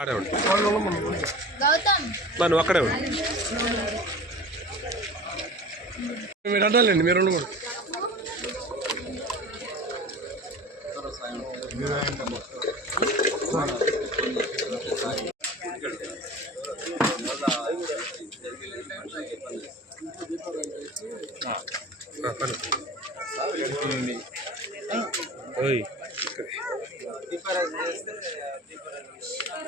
kalau Gautam. Man, wakar ya? Ini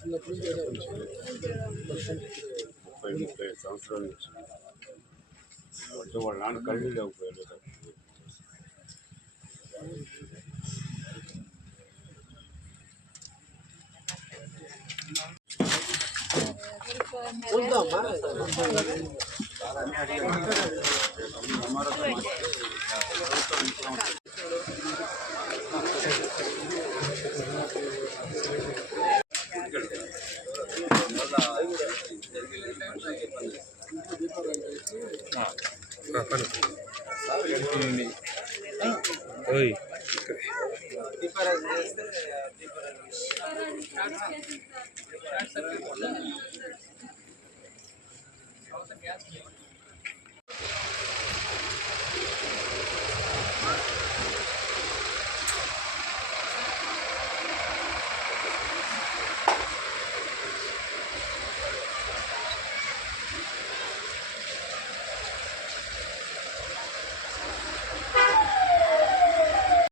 aslında bunu görüyoruz. Başım. Gracias. Ah, oh. oh,